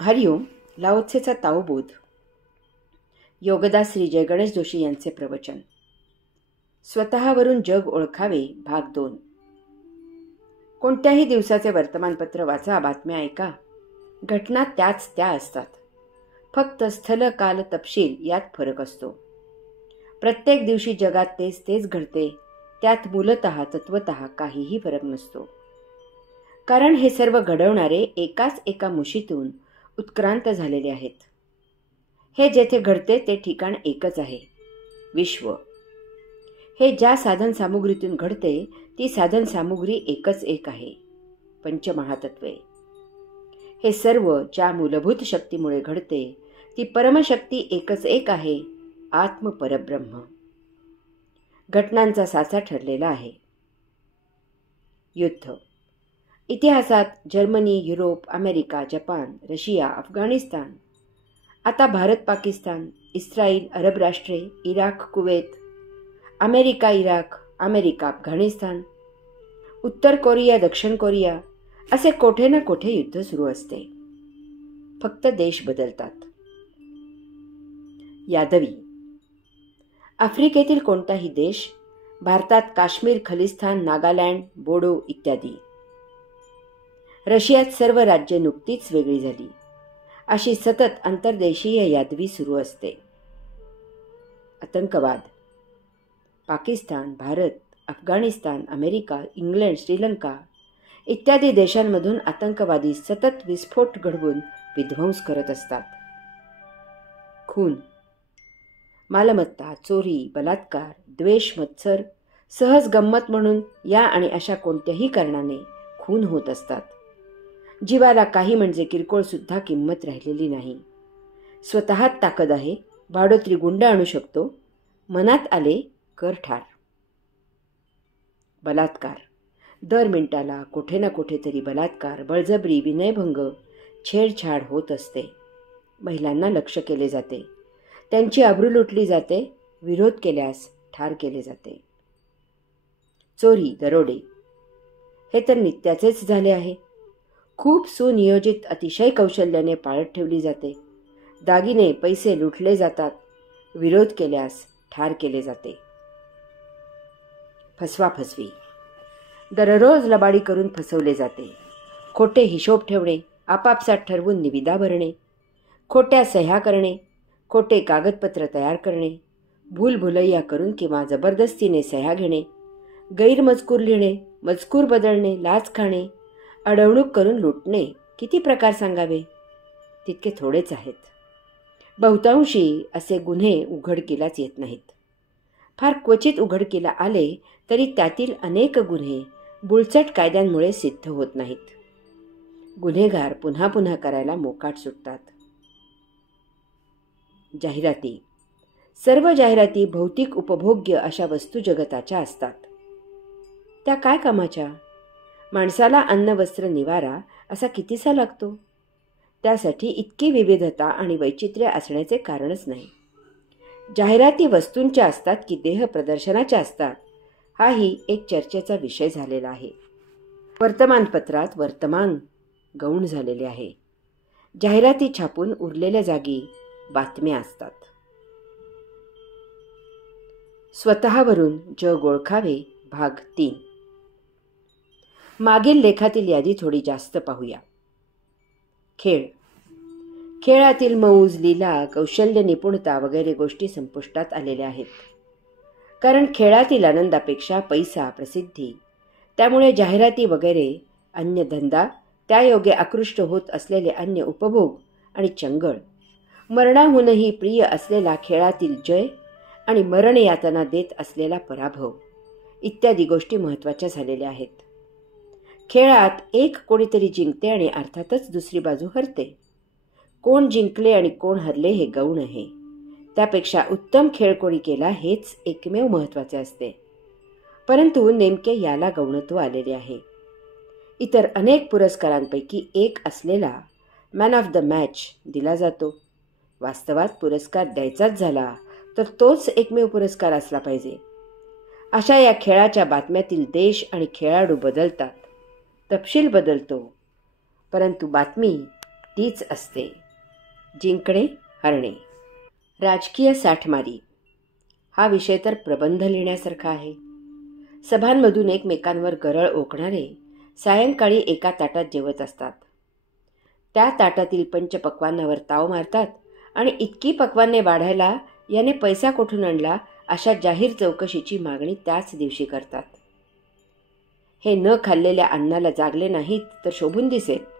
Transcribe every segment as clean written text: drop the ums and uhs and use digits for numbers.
हरिओम. लाओत्सेचा ताओबोध. योगदास श्री जय गणेश जोशी यांचे प्रवचन. स्वतःवरून जग ओळखावे भाग 2. कोणत्याही दिवसाचे वर्तमानपत्र वाचा, बातम्या ऐका, घटना त्याच त्या असतात. फक्त स्थल काल तपशील यात फरक असतो. प्रत्येक दिवशी जगात तेच तेच घडते. त्यात मूलतः तत्वतः काहीही फरक नसतो. कारण हे सर्व घडवणारे एकाच एका मुशीतून उत्क्रांत झालेले आहेत. हे जेथे घडते ते ठिकाण एकच आहे, विश्व. हे ज्या साधन सामुग्रीतून घडते ती साधन सामुग्री एकच एक आहे, पंचमहातत्वे. हे सर्व ज्या मूलभूत शक्तीमुळे घडते ती परमशक्ती एकच एक आहे, आत्मपरब्रह्म. घटनांचा साचा ठरलेला आहे. युद्ध. इतिहासात Germany, Europe, America, Japan, Russia, Afghanistan, आता भारत, पाकिस्तान, इस्रायल, अरब राष्ट्रे, Iraq, Kuwait, America, Iraq, America, Afghanistan, उत्तर कोरिया, दक्षिण कोरिया, असे कोठे ना कोठे युद्ध सुरू असते. फक्त देश बदलतात. यादवी. आफ्रिकेतील कोणताही देश, भारतात काश्मीर, खलिस्तान, नागालँड, बोडो इत्यादी. रशियात सर्व राज्ये नुकतीच वेगळी झाली. अशी सतत अंतर्देशीय यादवी सुरू असते. आतंकवाद. पाकिस्तान, भारत, अफगाणिस्तान, अमेरिका, इंग्लंड, श्रीलंका इत्यादी देशांमधून आतंकवादी सतत विस्फोट घडवून विध्वंस करत असतात. खून. मालमत्ता, चोरी, बलात्कार, द्वेष, मत्सर, सहज गंमत म्हणून या आणि अशा कोणत्याही कारणाने खून होत असतात. जीवाला काही म्हणजे किरकोळ सुद्धा किंमत राहिलेली नाही. स्वतःत ताकद आहे, भाडोत्री गुंड आणू शकतो, मनात आले कर ठार. बलात्कार. दर मिनिटाला कुठे ना कुठेतरी बलात्कार, बळजबरी, विनयभंग, छेडछाड होत असते. महिलांना लक्ष्य केले जाते, त्यांची आबरू लुटली जाते, विरोध केल्यास ठार केले जाते. चोरी, दरोडे हे तर नित्याचेच झाले आहे. खूप सुनियोजित, अतिशय कौशल्याने पाळत ठेवली जाते. दागिने, पैसे लुटले जातात, विरोध केल्यास ठार केले जाते. फसवाफसवी. दररोज लबाडी करून फसवले जाते. खोटे हिशोब ठेवणे, आपापसात ठरवून निविदा भरणे, खोट्या सह्या करणे, खोटे कागदपत्र तयार करणे, भूलभुलैया करून किंवा जबरदस्तीने सह्या घेणे, गैरमजकूर लिहिणे, मजकूर बदलणे, लाच खाणे, अडवणूक करून लुटणे. किती प्रकार सांगावे, तितके थोडेच आहेत. बहुतांशी असे गुन्हे उघडकीलाच येत नाहीत. फार क्वचित उघडकीला आले तरी त्यातील अनेक गुन्हे बुळचट कायद्यांमुळे सिद्ध होत नाहीत. गुन्हेगार पुन्हा पुन्हा करायला मोकाट सुटतात. जाहिराती. सर्व जाहिराती भौतिक उपभोग्य अशा वस्तू जगताच्या असतात. त्या काय कामाच्या? माणसाला अन्न, वस्त्र, निवारा असा कितीसा लागतो. त्यासाठी इतकी विविधता आणि वैचित्र्य असण्याचे कारणच नाही. जाहिराती वस्तूंच्या असतात की देह प्रदर्शनाच्या असतात, हाही एक चर्चेचा विषय झालेला आहे. वर्तमानपत्रात वर्तमान गौण झालेले आहे. जाहिराती छापून उरलेल्या जागी बातम्या असतात. स्वतःवरून जग ओळखावे भाग 3. मागील लेखातील यादी थोडी जास्त पाहूया. खेळ. खेळातील मौज, लीला, कौशल्य, निपुणता वगैरे गोष्टी संपुष्टात आलेल्या आहेत. कारण खेळातील आनंदापेक्षा पैसा, प्रसिद्धी, त्यामुळे जाहिराती वगैरे अन्य धंदा, त्यायोगे आकृष्ट होत असलेले अन्य उपभोग आणि चंगळ, मरणाहूनही प्रिय असलेला खेळातील जय आणि मरण यातना देत असलेला पराभव इत्यादी गोष्टी महत्त्वाच्या झालेल्या आहेत. खेळात एक कोणीतरी जिंकते आणि अर्थातच दुसरी बाजू हरते. कोण जिंकले आणि कोण हरले हे गौण आहे. त्यापेक्षा उत्तम खेळ कोणी केला हेच एकमेव महत्त्वाचे असते. परंतु नेमके याला गौणत्व आलेले आहे. इतर अनेक पुरस्कारांपैकी एक असलेला मॅन ऑफ द मॅच दिला जातो. वास्तवात पुरस्कार द्यायचाच झाला तर तोच एकमेव पुरस्कार असला पाहिजे. अशा या खेळाच्या बातम्यातील देश आणि खेळाडू बदलतात, तपशील बदलतो, परंतु बातमी तीच असते जिंकणे हरणे. राजकीय साठमारी हा विषय तर प्रबंध लिहिण्यासारखा आहे. सभांमधून एकमेकांवर गरळ ओकणारे सायंकाळी एका ताटात जेवत असतात. त्या ताटातील पंचपक्वान्नावर ताव मारतात आणि इतकी पक्वान्ने वाढायला याने पैसा कुठून आणला अशा जाहीर चौकशीची मागणी त्याच दिवशी करतात. हे न खाल्लेल्या अन्नाला जागले नाहीत तर शोभून दिसेल.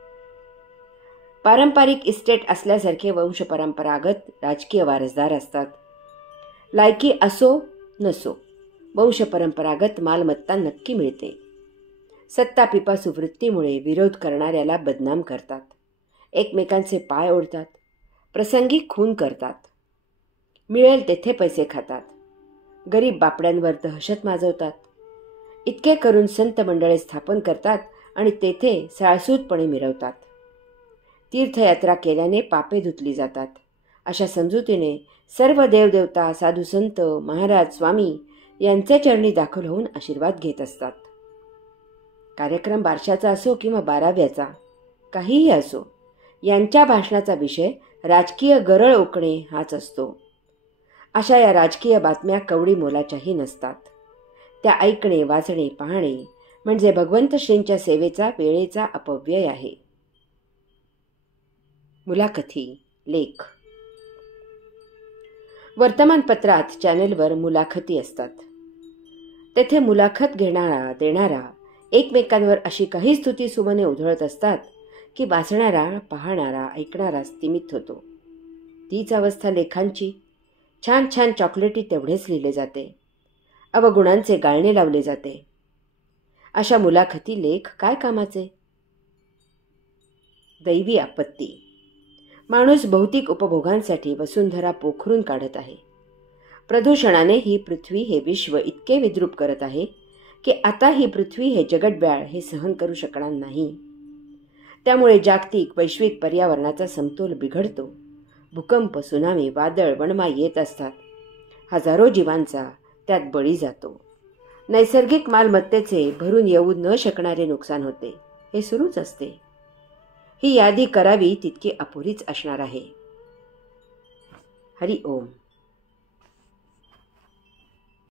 पारंपरिक इस्टेट असल्यासारखे वंशपरंपरागत राजकीय वारसदार असतात. लायकी असो नसो वंशपरंपरागत मालमत्ता नक्की मिळते. सत्ता पिपासू वृत्तीमुळे विरोध करणाऱ्याला बदनाम करतात. एकमेकांचे पाय ओढतात. प्रसंगी खून करतात. मिळेल तेथे पैसे खातात. गरीब बापड्यांवर दहशत माजवतात. इतके करून संत मंडळे स्थापन करतात आणि तेथे साळसूदपणे मिरवतात. तीर्थयात्रा केल्याने पापे धुतली जातात अशा समजुतीने सर्व देवदेवता साधू संत महाराज स्वामी यांचे चरणी दाखल होऊन आशीर्वाद घेत असतात. कार्यक्रम बारशाचा असो किंवा 12व्याचा, काहीही असो, यांच्या भाषणाचा विषय राजकीय गरळ ओकणे हाच असतो. अशा या राजकीय बातम्या कवडी मोलाच्याही नसतात. त्या ऐकणे वाचणे पाहणे म्हणजे भगवंत श्रींच्या सेवेचा वेळेचा अपव्यय आहे. मुलाखती लेख वर्तमानपत्रात चॅनेलवर मुलाखती असतात. तेथे मुलाखत घेणारा देणारा एकमेकांवर अशी काही स्तुती सुमने उधळत असतात की वाचणारा पाहणारा ऐकणारा स्तिमित होतो. तीच अवस्था लेखांची. छान छान चॉकलेटी तेवढेच लिहिले जाते. अवगुणांचे गाळणे लावले जाते. अशा मुलाखती लेख काय कामाचे. दैवी आपत्ती. माणूस भौतिक उपभोगांसाठी वसुंधरा पोखरून काढत आहे. प्रदूषणाने ही पृथ्वी हे विश्व इतके विद्रूप करत आहे की आता ही पृथ्वी हे जगडब्याळ हे सहन करू शकणार नाही. त्यामुळे जागतिक वैश्विक पर्यावरणाचा समतोल बिघडतो. भूकंप सुनामी वादळ वणवा येत असतात. हजारो जीवांचा त्यात बळी जातो. नैसर्गिक मालमत्तेचे भरून येऊ न शकणारे नुकसान होते. हे सुरूच असते. ही यादी करावी तितकी अपुरीच असणार आहे. हरि ओम.